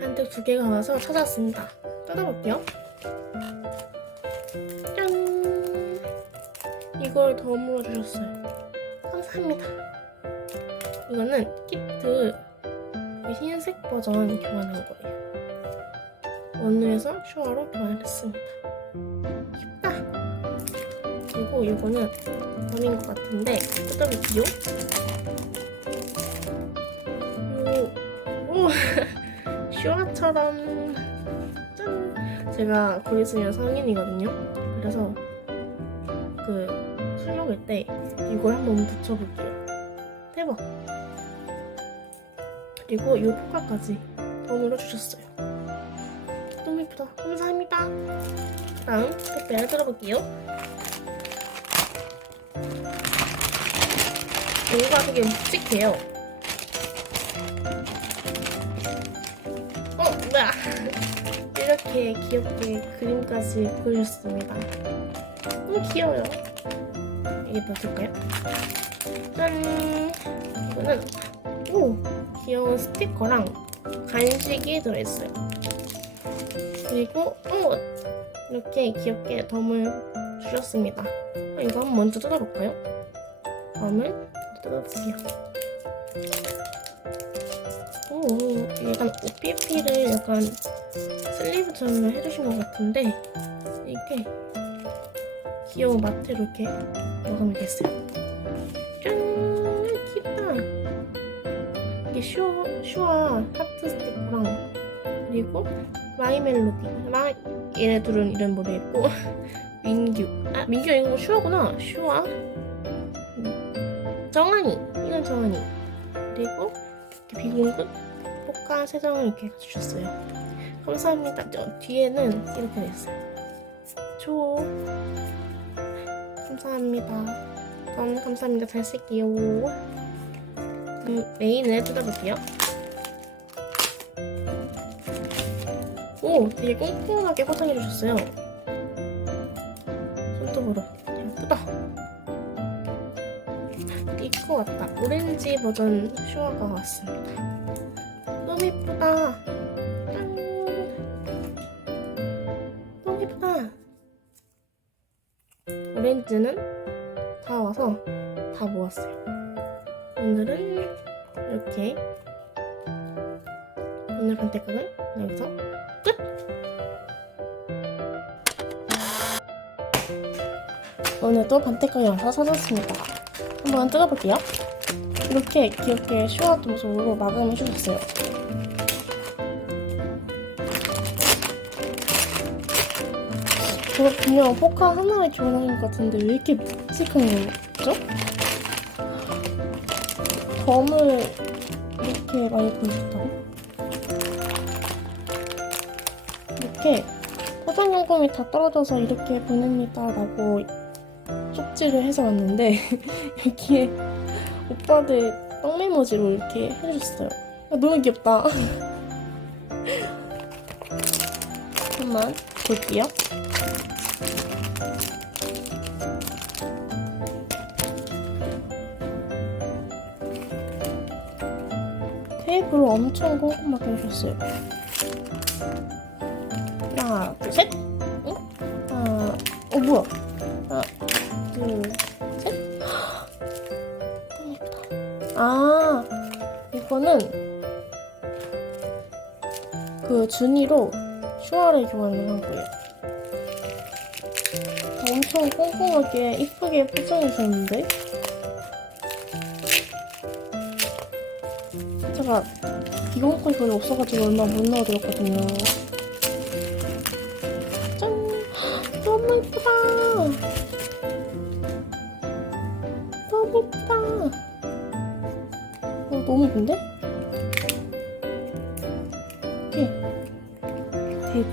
한테 두 개가 와서 찾았습니다. 뜯어볼게요. 짠! 이걸 덤으로 주셨어요. 감사합니다. 이거는 키트 그 흰색 버전 교환한 거예요. 원우에서 슈아로 교환을 했습니다. 쉽다. 그리고 이거는 버린 것 같은데 뜯어볼게요. 요, 슈아처럼 짠. 제가 곧 있으면 성인이거든요. 그래서 그 술 먹을 때 이걸 한번 붙여볼게요. 대박. 그리고 이 포카까지 덤으로 주셨어요. 너무 예쁘다. 감사합니다. 다음 택배를 들어볼게요. 뭔가 되게 묵직해요. 어, 뭐야. 이렇게 귀엽게 그림까지 그려주셨습니다. 너무 귀여워요. 이게 넣어줄까요? 짠! 이거는, 오! 귀여운 스티커랑 간식이 들어있어요. 그리고, 어! 이렇게 귀엽게 덤을 주셨습니다. 아, 이거 한번 먼저 뜯어볼까요? 덤을 뜯어볼게요. 오, 약 간 OPP를 약간 슬리브처럼 해주신 것 같은데 이게 귀여운 마트로 이렇게 마감이 됐어요. 짠! 귀엽다. 이게 슈아, 슈아 하트 스티커랑 그리고 마이 멜로디. 마, 얘네 둘은 이름 모르겠고 민규. 아, 민규 이거 슈아구나. 슈아. 음, 정한이. 이건 정한이. 그리고 이렇게 비공급 포카 세 장을 이렇게 가져주셨어요. 감사합니다. 저 뒤에는 이렇게 됐어요. 초. 감사합니다. 그럼 감사합니다. 잘 쓸게요. 음, 메인을 뜯어볼게요. 오, 되게 꼼꼼하게 포장해 주셨어요. 손톱으로 뜯어. 이거 왔다. 오렌지 버전 슈아가 왔습니다. 예쁘다. 짠. 너무 예쁘다. 오렌지는 다 와서 다 모았어요. 오늘은 이렇게 오늘 반대각은 여기서 끝! 오늘도 반대각이 와서 찾았습니다. 한번 뜯어볼게요. 이렇게 귀엽게 슈아트 모습으로 마감해 주셨어요. 저 분명 포카 하나에 교환한 것 같은데 왜 이렇게 묵직한 거죠? 덤을 이렇게 많이 보여줬다고? 이렇게 포장용품이 다 떨어져서 이렇게 보냅니다 라고 쪽지를 해서 왔는데 여기에 오빠들 떡메모지로 이렇게 해주셨어요 아, 너무 귀엽다 한번 볼게요. 테이프를 엄청 꼼꼼하게 해주셨어요. 하나 둘 셋. 응? 하나 어 뭐야? 하나 둘 셋. 너무 예쁘다 아 이거는 그 준이로 교환을 한 거예요. 엄청 꼼꼼하게 이쁘게 포장해 주셨는데? 제가 비공권이 별로 없어가지고 얼마 못 넣어드렸거든요. 짠! 너무 예쁘다! 너무 예쁘다! 어, 너무 예쁜데?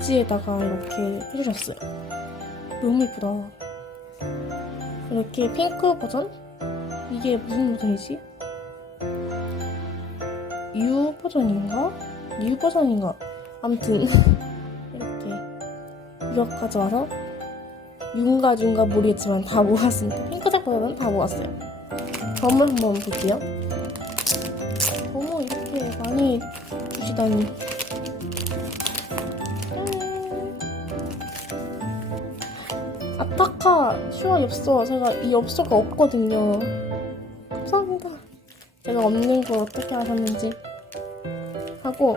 이렇게 돼지에다가 이렇게 해주셨어요 너무 예쁘다 이렇게 핑크 버전? 이게 무슨 버전이지? U 버전인가? U 버전인가? 아무튼 이렇게 이거 가져와서 윤가 윤가 모르겠지만 다 모았습니다. 핑크색 버전은 다 모았어요. 점을 한번 볼게요. 너무 이렇게 많이 주시다니 슈아 엽서 제가 이 엽서가 없거든요. 감사합니다. 제가 없는 걸 어떻게 하셨는지 하고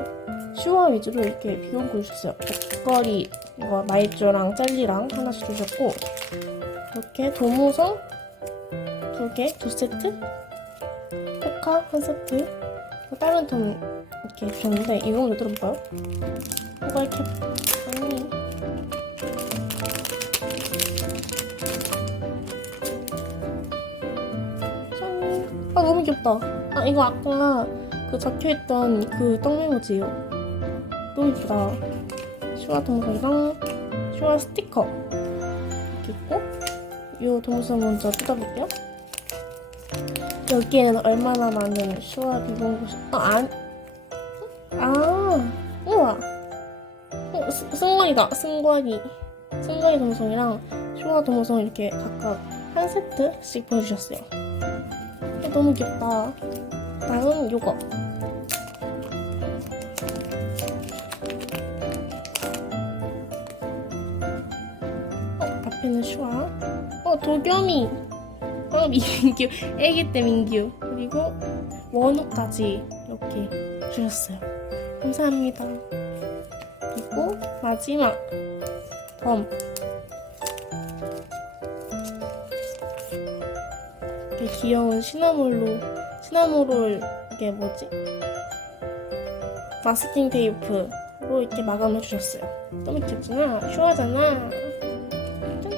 슈아 위주로 이렇게 비용글 주셨어요. 목걸이 이거 마이쮸랑 젤리랑 하나씩 주셨고 이렇게 도무송 두 개, 두 세트 포카 한 세트 다른 돈 이렇게 주셨는데 이거 먼저 들어볼까요? 뭐가 이렇게 많니? 아 귀엽다. 아 이거 아까 그 적혀있던 그 떡메모지예요. 너무 이쁘다. 슈아 동물이랑 슈아 스티커 이렇게 있고 이 동물 먼저 뜯어볼게요. 여기에는 얼마나 많은 슈아 비공구 어, 안... 아 우와 어, 스, 승관이다 승관이 승관이 동성이랑 슈아 동성 이렇게 각각 한 세트씩 보여주셨어요 어, 너무 귀엽다. 다음 요거. 어 앞에는 슈아. 어 도겸이. 어 민규. 애기 때 민규. 그리고 원우까지 이렇게 주셨어요. 감사합니다. 그리고 마지막 범 귀여운 시나몰로 시나모롤 이게 뭐지 마스킹 테이프로 이렇게 마감해 주셨어요 너무 귀엽잖아 슈아잖아 짠.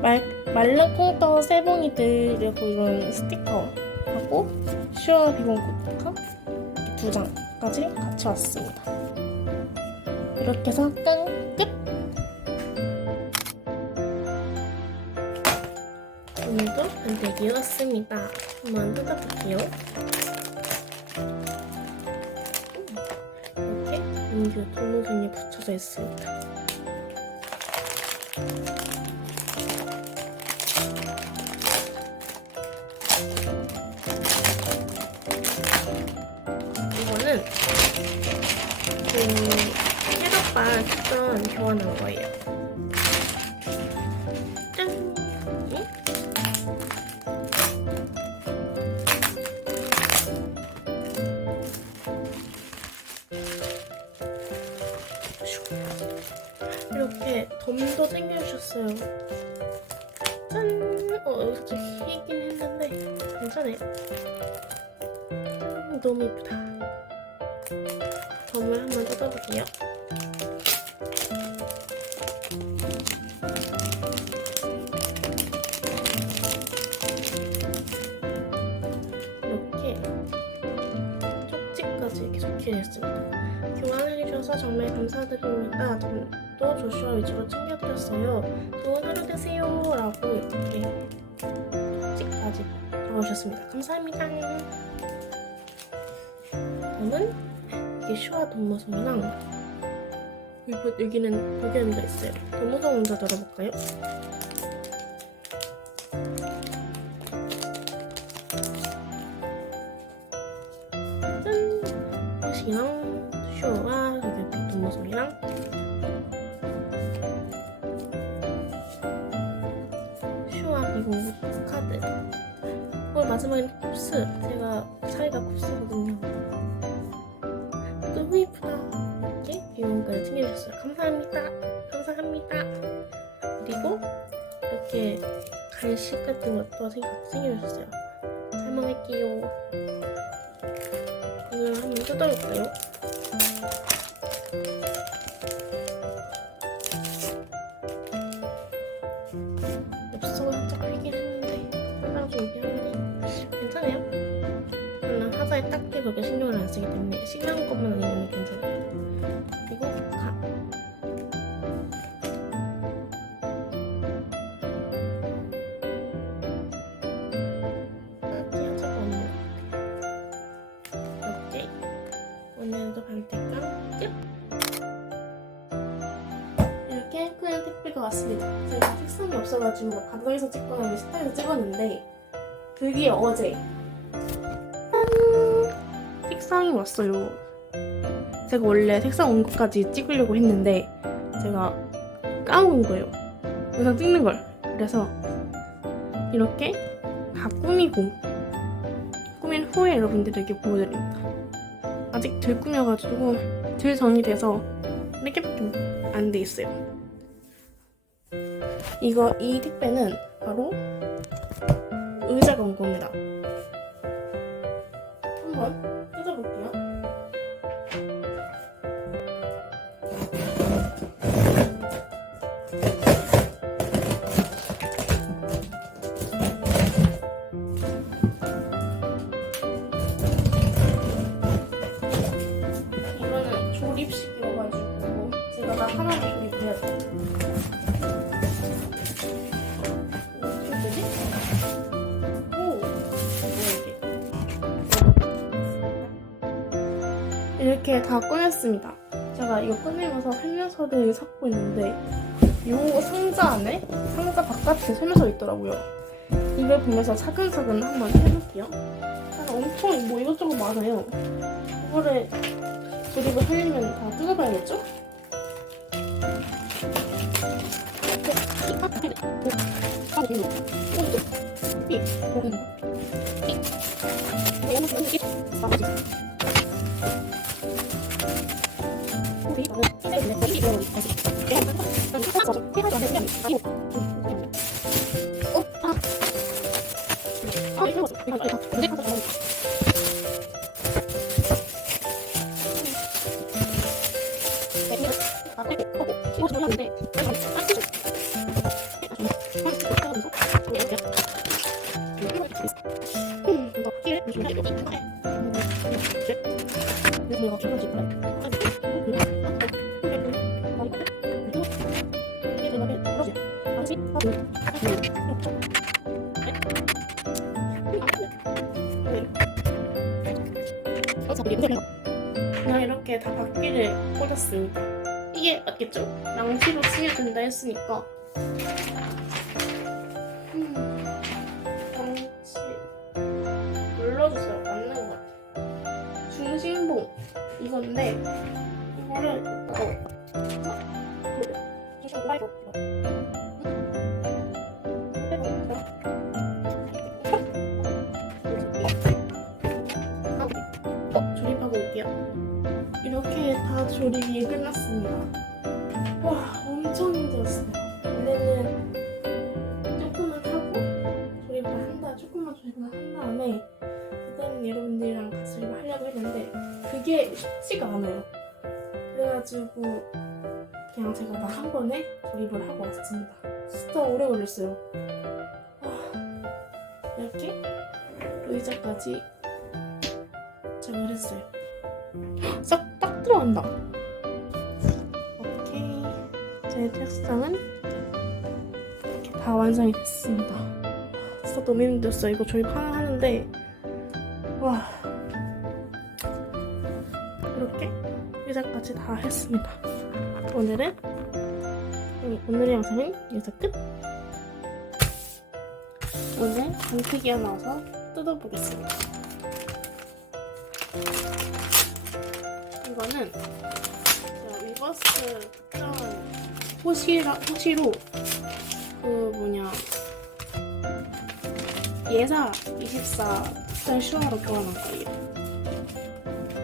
말, 말른 콩떡 세봉이들 그리고 이런 스티커 하고 슈아 비공 쿠카 두 장까지 같이 왔습니다. 이렇게 해서 깡 끝! 오늘도 반대기였습니다. 한번 뜯어볼게요. 이렇게 민규 도무순이 붙여져 있습니다. 덤도 챙겨주셨어요. 짠! 어, 여기서 좀 희긴 했는데 괜찮아요. 음, 너무 예쁘다. 덤을 한번 뜯어볼게요. 정말 감사드립니다. 또 조슈아 위주로 챙겨드렸어요. 좋은 하루 되세요. 라고 이렇게 쪽지까지 적어주셨습니다. 감사합니다. 저는 이게 슈아 돈모성이랑 여기, 여기는 도겸이가 있어요. 돈모성 먼저 들어볼까요? 짠! 옷이랑 마지막엔 쿱스 제가 사이가 쿱스거든요 너무 이쁘다. 이렇게 비용까지 챙겨주셨어요. 감사합니다. 감사합니다. 그리고 이렇게 간식 같은 것도 챙겨- 챙겨주셨어요. 잘 먹을게요. 이걸 한번 뜯어볼까요? 큰 택배가 왔습니다. 제가 책상이 없어가지고 바닥에서 찍거나 식탁에서 찍었는데 그게 어제 책상이 왔어요. 제가 원래 책상 온 것까지 찍으려고 했는데 제가 까먹은 거예요. 영상 찍는 걸. 그래서 이렇게 다 꾸미고 꾸민 후에 여러분들에게 보여드립니다. 아직 덜 꾸며가지고 덜 정리돼서 이렇게밖에 안 돼 있어요. 이거 이 택배는 바로 의자가 온 겁니다. 다 꺼냈습니다. 제가 이거 꺼내면서 설명서를 섞고 있는데 이 상자 안에 상자 바깥에 설명서 있더라고요. 이걸 보면서 차근차근 한번 해볼게요. 아, 엄청 뭐 이것저것 많아요. 이거를 조립을 하려면 다 뜯어봐야겠죠? 그냥 했으니까. 음, 낭시 눌러주세요. 맞는 것 같아요. 중심봉 이건데 이거를 이거 중심봉 이거 어, 조립하고 올게요. 이렇게 다 조립이 끝났습니다. 와, 엄청 힘들었어요. 쉽지가 않아요. 그래가지고 그냥 제가 다 한 번에 조립을 하고 왔습니다. 진짜 오래 걸렸어요. 와, 이렇게 의자까지 장을 했어요. 싹 딱 들어간다. 오케이. 제 책상은 이렇게 다 완성이 됐습니다. 진짜 너무 힘들었어요. 이거 조립 하나 하는데 와 다 했습니다. 오늘은 음, 오늘의 영상은 여기서 끝. 오늘 반특이가 나와서 뜯어보겠습니다. 이거는 저 위버스 특전 호시라, 호시로 그 뭐냐 예사 24 특전 슈화로 교환한 거예요.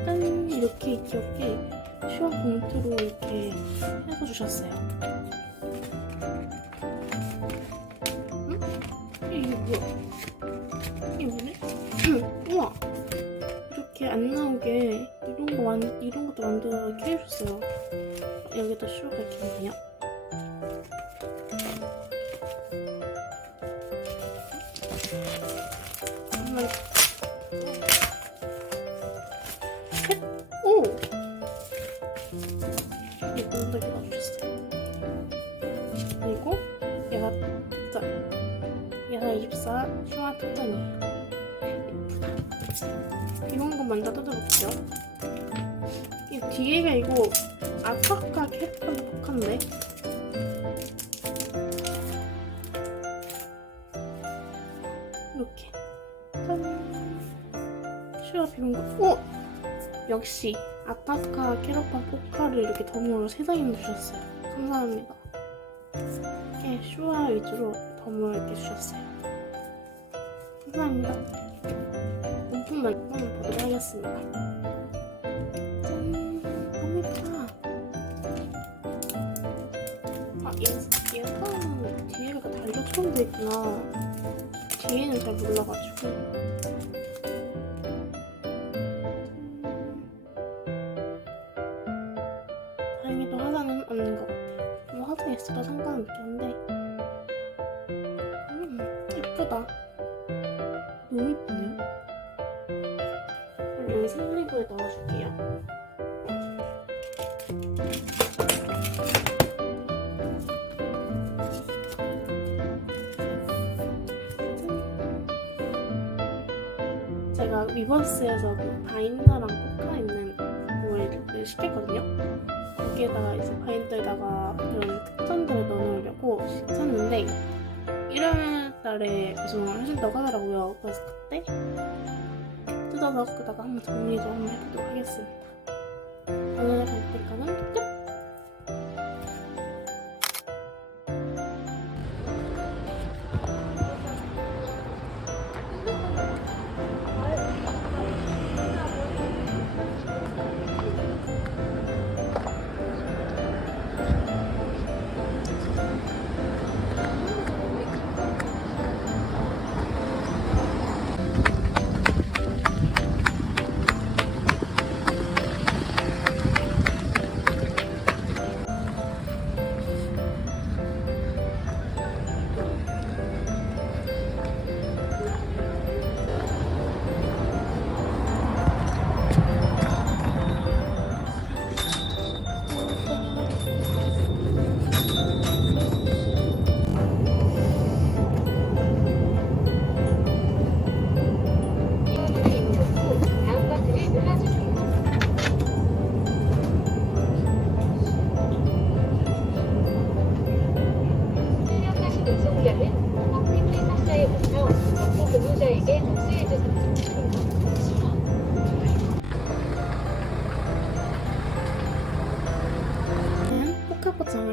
짠 이렇게 귀엽게 슈화 봉투로 이렇게 해서 주셨어요. 응? 이게 뭐야? 이게 뭐네? 우와 이렇게 안 나오게 이런 거 만, 이런 것도 만들어 이렇게 해줬어요. 여기다 슈가 이렇게 있네요. 역시 아타카 캐럿판 포카를 이렇게 덤으로 세 장이나 주셨어요. 감사합니다. 이렇게 슈화 위주로 덤을 이렇게 주셨어요. 감사합니다. 용품만 한번 보도록 하겠습니다. 짠, 너무 예쁘다. 아, 얘, 얘가 뒤에가 달려처럼 돼 있구나. 뒤에는 잘 몰라가지고. 제가 위버스에서 그 바인더랑 포카 있는 거를 시켰거든요. 거기에다가 이제 바인더에다가 이런 특전들을 넣어놓으려고 샀는데 일요일 달에 배송을 하신다고 하더라고요. 그래서 그때 뜯어서 거기다가 한번 정리 좀 해보도록 하겠습니다. 오늘의 방패가는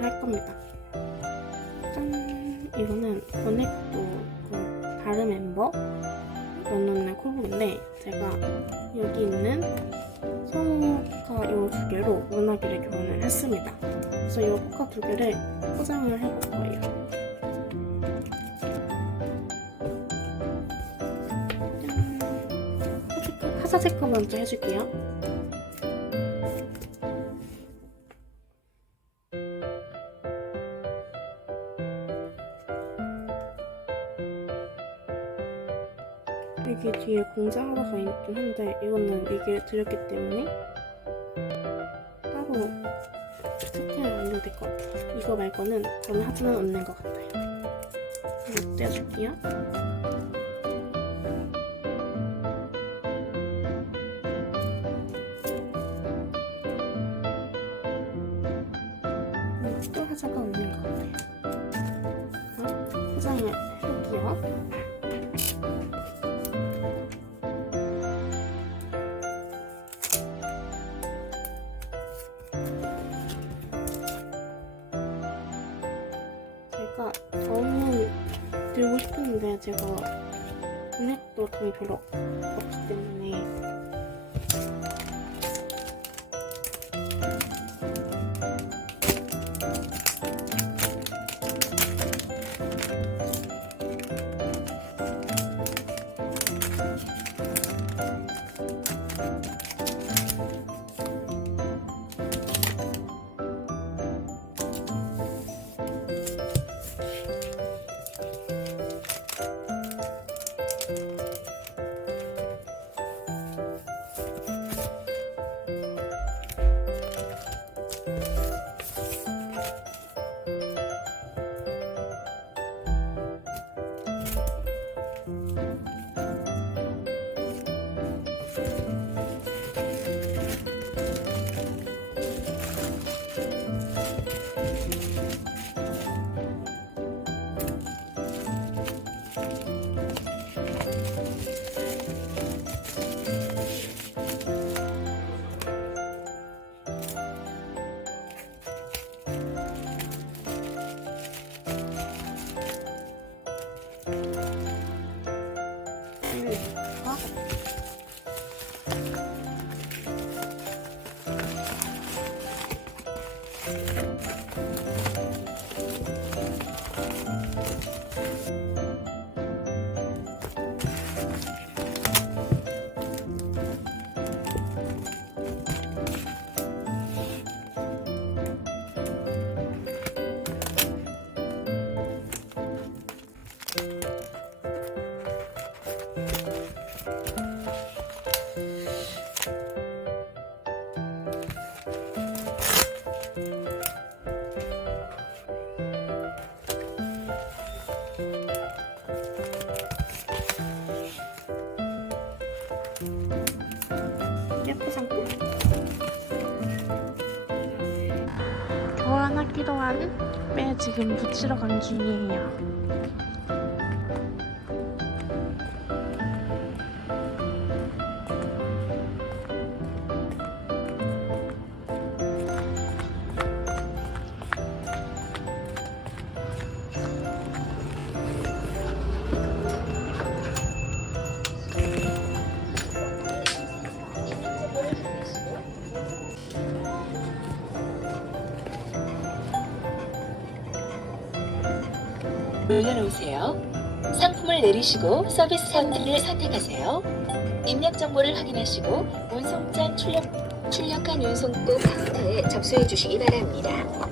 할 겁니다. 짠! 이거는 원액도 그 다른 멤버 넣어놓는 콜북인데 제가 여기 있는 성우 포카 요두 개로 문화기를 교환을 했습니다. 그래서 이 포카 두 개를 포장을 해볼 거예요. 짠! 화사색 거 먼저 해줄게요. 공장하다가 있긴 한데 이거는 이게 드렸기 때문에 따로 세팅을 안 해도 될 것 같아요. 이거 말고는 저는 하지는 않는 것 같아요. 이거 떼어줄게요. 음, 또 하자가 없는 것 같아요. 자, 포장을 해볼게요. 싶었는데 제가 은액도 덤이 별로 한배 지금 붙이러 간 중이에요. 올려놓으세요. 상품을 내리시고 서비스 선택을 선택하세요. 입력 정보를 확인하시고 운송장 출력 출력한 운송국 카운터에 접수해 주시기 바랍니다.